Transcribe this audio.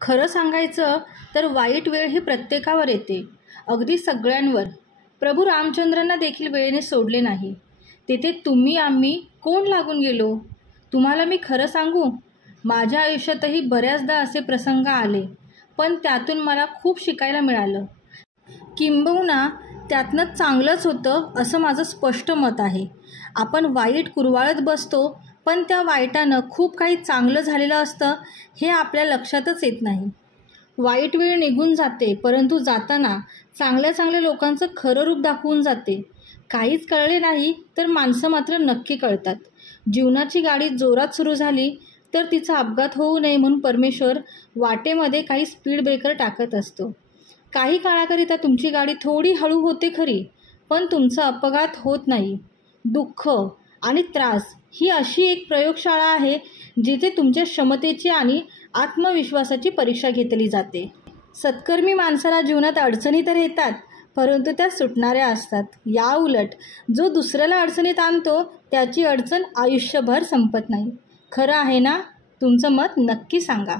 खरं सांगायचं तर वाईट वेळ ही प्रत्येकावर येते, अगदी सगळ्यांवर. प्रभू रामचंद्रांना देखील वेळेने सोडले नाही. तेथे तुम्ही आम्ही कोण लागून गेलो? तुम्हाला मी खरं सांगू, माझ्या आयुष्यातही बऱ्याचदा असे प्रसंग आले, पण त्यातून मला खूप शिकायला मिळालं. किंबहुना त्यातनं चांगलंच होतं असं माझं स्पष्ट मत आहे. आपण वाईट कुरवाळत बसतो, पण त्या वाईटानं खूप काही चांगलं झालेलं असतं हे आपल्या लक्षातच येत नाही. वाईट वेळ निघून जाते, परंतु जाताना चांगल्या चांगल्या लोकांचं खरं रूप दाखवून जाते. काहीच कळले नाही तर माणसं मात्र नक्की कळतात. जीवनाची गाडी जोरात सुरू झाली तर तिचा अपघात होऊ नये म्हणून परमेश्वर वाटेमध्ये काही स्पीड ब्रेकर टाकत असतो. काही काळाकरिता तुमची गाडी थोडी हळू होते खरी, पण तुमचा अपघात होत नाही. दुःख आणि त्रास ही अशी एक प्रयोगशाळा आहे जिथे तुमच्या क्षमतेची आणि आत्मविश्वासाची परीक्षा घेतली जाते. सत्कर्मी माणसाला जीवनात अडचणी तर येतात, परंतु त्या सुटणाऱ्या असतात. या उलट जो दुसऱ्याला अडचणीत आणतो त्याची अडचण आयुष्यभर संपत नाही. खरं आहे ना? तुमचं मत नक्की सांगा.